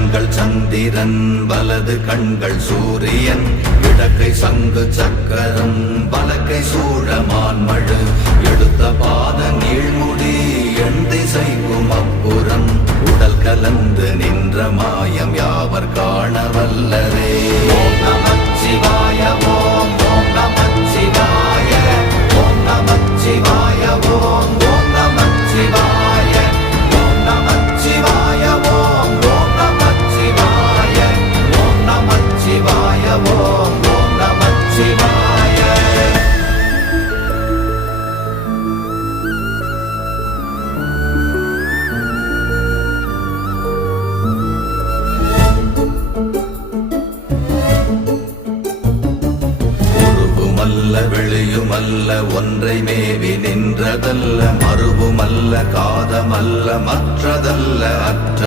கண்கள் சந்திரன் வலது கண்கள் சூரியன் இடக்கை சங்கு சக்கரம் வலக்கை சூழமான்மழு எடுத்த பாத நீழ்முடி எண் திசைக்கும் அப்புறம் உடல் கலந்து நின்ற மாயம் யாவர் காண வல்லரே. ஓம் நமச்சிவாய ஓம் ஓம் நமச்சிவாய ஓம் நமச்சிவாய ஓம் ஓம் நமச்சிவாய ஓம் நமச்சிவாய ஓம் ஓம் நமச்சிவாய ஓம் நமச்சிவாய ஓம் ஓம் நமச்சிவாய. உருவுமல்ல வெளியுமல்ல ஒன்றை மேவி நின்றதல்ல மறுவுமல்ல காதமல்ல மற்றதல்ல அற்ற